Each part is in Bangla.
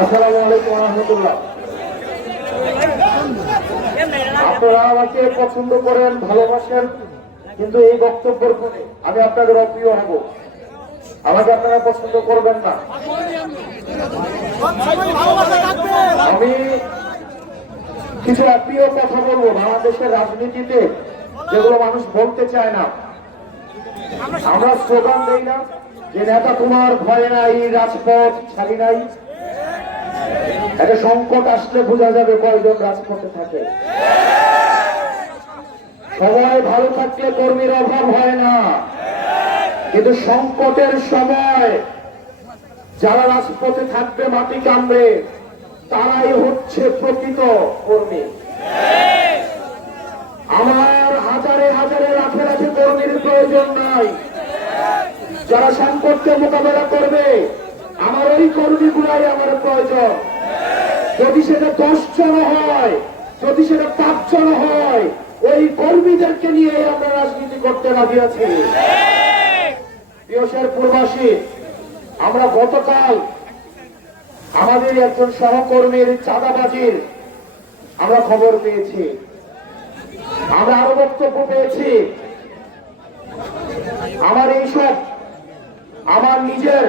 আসসালামু আলাইকুম রহমতুল্লাহ। আপনারা আমাকে পছন্দ করেন, ভালোবাসেন, কিন্তু এই বক্তব্যের পরে আমি আপনাদের অপ্রিয় হব। আমাকে আপনারা পছন্দ করবেন না। আমি কিছু অপ্রিয় কথা বলবো বাংলাদেশের রাজনীতিতে, যেগুলো মানুষ বলতে চায় না। আমরা স্লোগান দেই না যে নেতা তোমার ভয় নাই, রাজপথ ছাড়ি নাই। একটা সংকট আসলে বোঝা যাবে কয়জন রাজপথে থাকে। সবাই ভালো থাকলে কর্মীর অভাব হয় না, কিন্তু সংকটের সময় যারা রাজপথে থাকবে মাটি কামড়ে, তারাই হচ্ছে প্রকৃত কর্মী। আমার হাজারে হাজারে লাখে লাখে কর্মীর প্রয়োজন নাই। যারা সংকটকে মোকাবেলা করবে, আমার ওই কর্মীগুলাই আমার প্রয়োজন। যদি সেটা 10 জন হয়, যদি সেটা 5 জন হয়, ওই কর্মীদেরকে নিয়ে আমরা রাজনীতি করতে রাজি আছি। প্রিয় শেরপুরবাসী, আমরা গতকাল আমাদের একজন সহকর্মীর চাঁদাবাজির আমরা খবর পেয়েছি। আমরা আরো বক্তব্য পেয়েছি। আমার এইসব আমার নিজের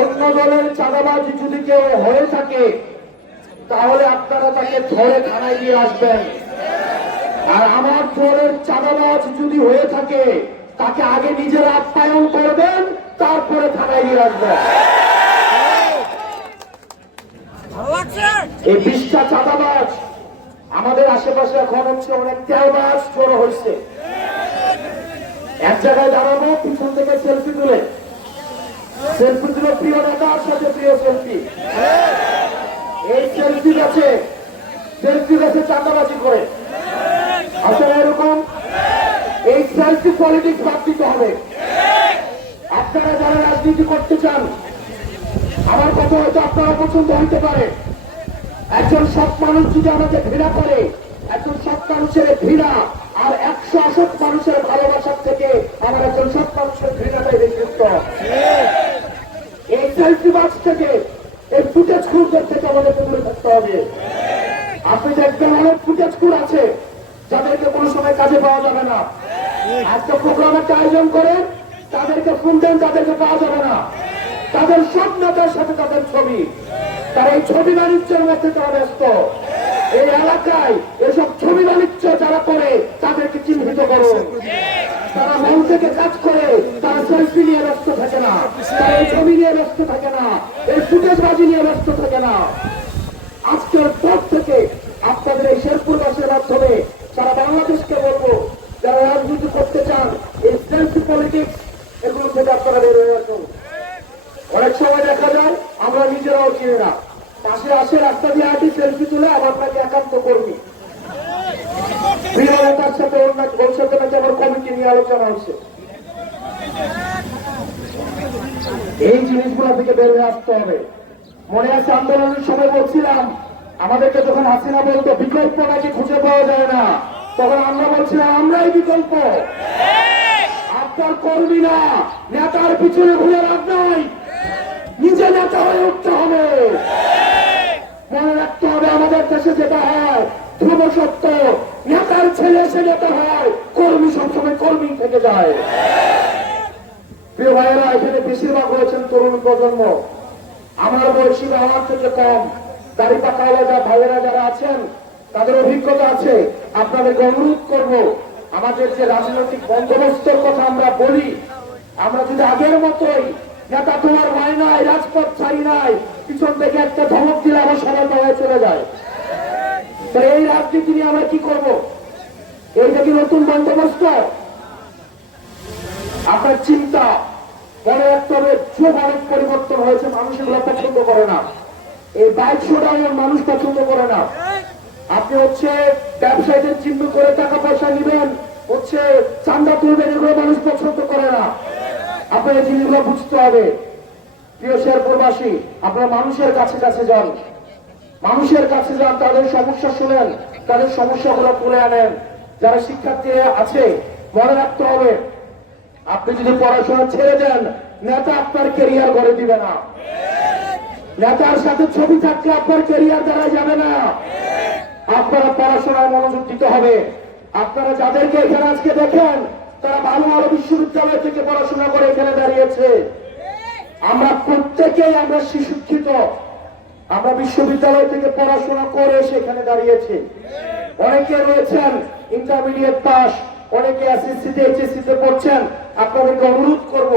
অন্য দলের চাঁদাবাজ যদি কেউ হয়ে থাকে, তাহলে আপনারা তাকে ধরে থানায় দিয়ে আসবেন। আর আমার দলের চাঁদাবাজ যদি হয়ে থাকে, তাকে আগে নিজেরা আপ্যায়ন করবেন, তারপরে থানায় দিয়ে আসবেন। এই 20টা চাঁদাবাজ আমাদের আশেপাশে এখন হচ্ছে অনেক তেলবাজ জড়ো হয়েছে। এক জায়গায় দাঁড়াবো, পিছন থেকে সেলফি তুলে প্রিয় নেতার সাথে প্রিয় সেলফি। এই সেলফি গেছে চাঁদাবাজি করে। আসলে এরকম এই সেলফি পলিটিক্স বাদ দিতে হবে। আপনারা যারা রাজনীতি করতে চান, আমার কথা হয়তো আপনারা পছন্দ হইতে পারে। একজন সৎ মানুষ যদি আমাকে ঘৃণা করে, একজন সৎ মানুষের ঘৃণা আর 100 অসৎ মানুষের ভালোবাসার থেকে আমার একজন সৎ মানুষের ঘৃণাটাই বেশি উত্তম। এই সেলফি বাস থেকে, এই ফুটেজ খুঁজদের থেকে আমাদেরকে দূরে থাকতে হবে। আপনি দেখবেন অনেক ফুটেজ খুঁজ আছে যাদেরকে কোনো সময় কাজে পাওয়া যাবে না। একটা প্রোগ্রাম একটা আয়োজন করে তাদেরকে ফোন দেন, তাদেরকে পাওয়া যাবে না। তাদের সব নেতার সাথে তাদের ছবি, তারা এই ছবি বাণিজ্যের মধ্যে তারা ব্যস্ত। এই এলাকায় এসব ছবি বাণিজ্য যারা করে তাদেরকে চিহ্নিত করুন। তারা মন থেকে কাজ করে, তারা সেলফি নিয়ে ব্যস্ত থাকে না, তারা এই ছবি নিয়ে ব্যস্ত থাকে না, এই ফুটেজবাজি নিয়ে ব্যস্ত থাকে না। আজকের পর থেকে আপনাদের এই শেরপুরবাসীর মাধ্যমে সারা বাংলাদেশকে বলবো, যারা রাজনীতি করতে চান, এই সেলফি পলিটিক্স এগুলো থেকে আপনারা বের হয়ে আসুন। অনেক সময় দেখা যায় আমরা নিজেরাও চিনি না, পাশে আসে রাস্তা দিয়ে হাঁটি, সেলফি তুলে আবার নাকি একান্ত কর্মী। প্রিয় নেতার সাথে ওর সাথে নাকি আমার কমিটি নিয়ে আলোচনা হচ্ছে। এই জিনিসগুলো থেকে বের হয়ে আসতে হবে। মনে আছে আন্দোলনের সময় বলছিলাম, আমাদেরকে যখন হাসিনা বলতো বিকল্প নাকি খুঁজে পাওয়া যায় না, তখন আমরা বলছিলাম আমরাই বিকল্প। আপনার কর্মী না, নেতার পিছনে ঘুরে লাভ নাই, নিজে নেতা হয়ে উঠতে হবে। মনে রাখতে হবে, আমাদের দেশে যেটা হয় ধ্রুব সত্য, নেতার ছেলে এসে নেতা হয়, কর্মী সবসময় কর্মী থেকে যায়। প্রিয় ভাইয়েরা, এখানে বেশিরভাগ হয়েছেন তরুণ প্রজন্ম। আমার বয়সী আমার থেকে কম, দাড়ি পাকা ভাইয়েরা যারা আছেন, তাদের অভিজ্ঞতা আছে। আপনাদেরকে অনুরোধ করব, আমাদের যে রাজনৈতিক বন্দোবস্তের কথা আমরা বলি, আমরা যদি আগের মতোই নেতা তোমার ভয় নাই, রাজপথ ছাড়ি নাই, পিছন থেকে একটা ধমক দিলে আমার সবাই পাওয়ায় চলে যায়, তাহলে এই রাজনীতি নিয়ে আমরা কি করব? এইটা কি নতুন বন্দোবস্ত? আপনার চিন্তা মনে রাখতে হবে, যুগ অনেক পরিবর্তন হয়েছে, মানুষ এগুলো পছন্দ করে না। এই বাইক শোডাউন মানুষ পছন্দ করে না। আপনি হচ্ছে ব্যবসায়ীদের চিহ্ন করে টাকা পয়সা নেবেন, হচ্ছে চান্দা তুলবেন, এগুলো মানুষ পছন্দ করে না। আপনার এই জিনিসগুলো বুঝতে হবে। প্রিয় শেরপুরবাসী, আপনারা মানুষের কাছে কাছে যান, মানুষের কাছে যান, তাদের সমস্যা শুনেন, তাদের সমস্যাগুলো তুলে আনেন। যারা শিক্ষার্থী আছে, মনে রাখতে হবে, আপনি যদি পড়াশোনা ছেড়ে দেন, নেতা আপনার ক্যারিয়ার গড়ে দিবে না। নেতার সাথে ছবি থাকলে আপনার ক্যারিয়ার দ্বারা যাবে না। আপনারা পড়াশোনায় মনোযোগ দিতে হবে। আপনারা যাদেরকে এখানে আজকে দেখেন তারা ভালো ভালো বিশ্ববিদ্যালয় থেকে পড়াশোনা করে এখানে দাঁড়িয়েছে। আমরা প্রত্যেকেই আমরা শিক্ষিত, আমরা বিশ্ববিদ্যালয় থেকে পড়াশোনা করে সেখানে দাঁড়িয়েছি। অনেকে রয়েছেন ইন্টারমিডিয়েট পাস, অনেকে এসএসসিতে এইচএসসিতে পড়ছেন। আপনাদেরকে অনুরোধ করব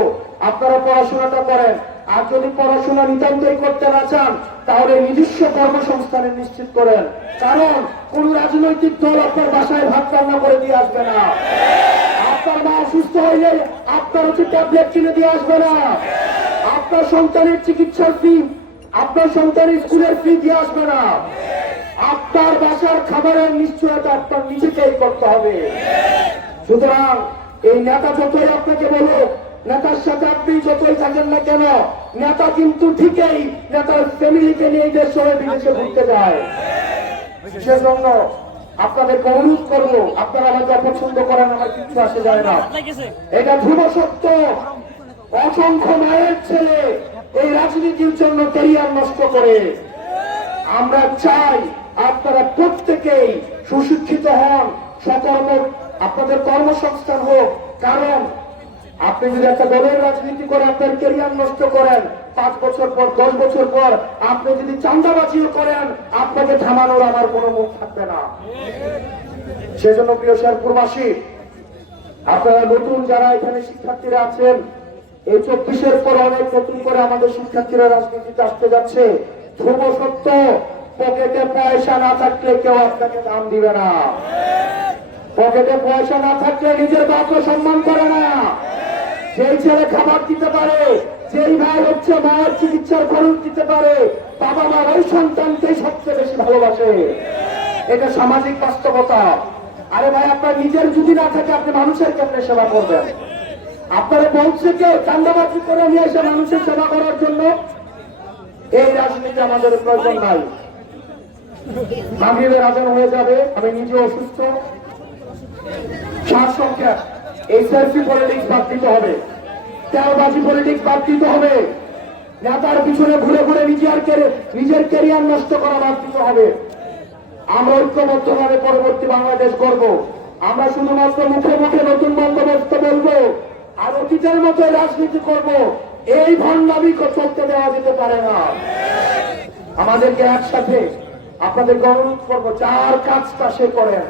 আপনারা পড়াশোনাটা করেন। আর যদি পড়াশোনা নিতান্তই করতে না চান তাহলে নিজস্ব কর্মসংস্থানের নিশ্চিত করেন। কারণ কোন রাজনৈতিক দল আপনার বাসায় ভাত রান্না করে দিয়ে আসবে না। আপনার মা অসুস্থ হইলে আপনার হচ্ছে ট্যাবলেট কিনে দিয়ে আসবে না। আপনার সন্তানের চিকিৎসার ফি, আপনার সন্তানের স্কুলের ফি দিয়ে আসবে না। আপনার বাসার খাবারের নিশ্চয়তা আপনার নিজেকেই করতে হবে। সুতরাং এই নেতা যতই আপনাকে বলুক, নেতার সাথে আপনি যতই থাকেন না কেন, নেতা কিন্তু ঠিকই নেতার ফ্যামিলিকে নিয়ে দেশ সবাই বিদেশে ঘুরতে যায়। সেজন্য আপনাদেরকে অনুরোধ করবো, আপনারা আমাকে অপছন্দ করেন, আমার কিছু আসে যায় না। এটা ধ্রুব সত্য। অসংখ্য মায়ের ছেলে এই রাজনীতির জন্য ক্যারিয়ার নষ্ট করে। আমরা চাই আপনারা প্রত্যেকেই সুশিক্ষিত হন, সকর্ম, আপনাদের কর্মসংস্থান হোক। কারণ আপনি যদি একটা দলের রাজনীতি করে আপনার ক্যারিয়ার নষ্ট করেন, 5 বছর পর 10 বছর পর আপনি যদি চাঁদাবাজিও করেন, আপনাকে থামানোর আমার কোনো মুখ থাকবে না। সেজন্য প্রিয় শেরপুরবাসী, আপনারা নতুন যারা এখানে শিক্ষার্থীরা আছেন, এই 24-এর পর অনেক নতুন করে আমাদের শিক্ষার্থীরা রাজনীতিতে আসতে যাচ্ছে। ধ্রুব সত্য, পকেটে পয়সা না থাকলে কেউ আপনাকে দাম দিবে না। পকেটে পয়সা না থাকলে নিজের বাপকে সম্মান করে না। যেই ছেলে খাবার দিতে পারে, যেই ভাই হচ্ছে মায়ের চিকিৎসার খরচ দিতে পারে, বাবা মা ওই সন্তানকেই সবচেয়ে বেশি ভালোবাসে। এটা সামাজিক বাস্তবতা। আরে ভাই, আপনার নিজের যদি না থাকে আপনি মানুষের কেমনে সেবা করবেন? আপনারা বলছে কেউ চাঁদাবাজি করে নিয়ে এসে মানুষের সেবা করার জন্য? এই রাজনীতি আমাদের প্রয়োজন নাই। মাগরিবের আজান হয়ে যাবে, আমি নিজে অসুস্থ। সার সংখ্যা এই সেলফি পলিটিক্স বাদ দিতে হবে, তেলবাজি পলিটিক্স বাদ দিতে হবে, নেতার পিছনে ঘুরে ঘুরে নিজের ক্যারিয়ার নষ্ট করা বাদ দিতে হবে। আমরা ঐক্যবদ্ধভাবে পরবর্তী বাংলাদেশ করব। আমরা শুধুমাত্র মুখে মুখে নতুন বন্দোবস্ত বলবো আর অতীতের মতো রাজনীতি করব, এই ভণ্ডামি চলতে দেওয়া যেতে পারে না। আমাদেরকে একসাথে আপনাদেরকে অনুরোধ করবো, যার কাজটা সে করেন।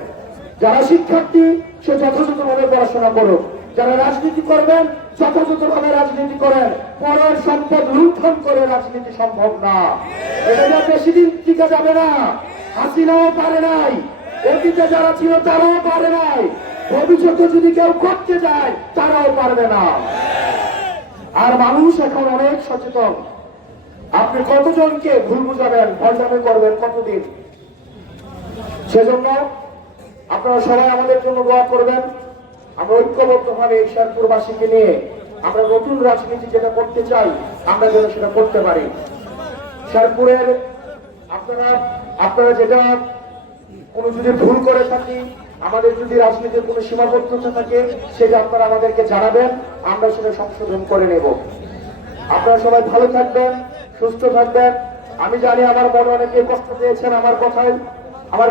যারা শিক্ষার্থী সে যথাযথভাবে পড়াশোনা করুক, যারা রাজনীতি করবেন যথাযথভাবে রাজনীতি করেন। পরের সম্পদ লুণ্ঠন করে রাজনীতি সম্ভব না। এটা বেশি দিন টিকে যাবে না। হাসিনাও পারে নাই, অতীতে যারা ছিল তারাও পারে নাই, ভবিষ্যতে যদি কেউ করতে যায় তারাও পারবে না। আর মানুষ এখন অনেক সচেতন। আপনি কতজনকে ভুল বুঝাবেন, ভণ্ডামি করবেন কতদিন? সেজন্য আপনারা সবাই আমাদের জন্য দোয়া করবেন। আমরা ঐক্যবদ্ধভাবে এই শেরপুরবাসীকে নিয়ে আমরা নতুন রাজনীতি যেটা করতে চাই আমরা যেন সেটা করতে পারি। শেরপুরের আপনারা যেটা কোনো যদি ভুল করে থাকি, আমাদের যদি রাজনীতির কোনো সীমাবদ্ধতা থাকে, সেটা আপনারা আমাদেরকে জানাবেন, আমরা সেটা সংশোধন করে নেব। আপনারা সবাই ভালো থাকবেন, সুস্থ থাকবেন। আমি জানি আমার মনে অনেকে কষ্ট পেয়েছেন আমার কথায়। আমার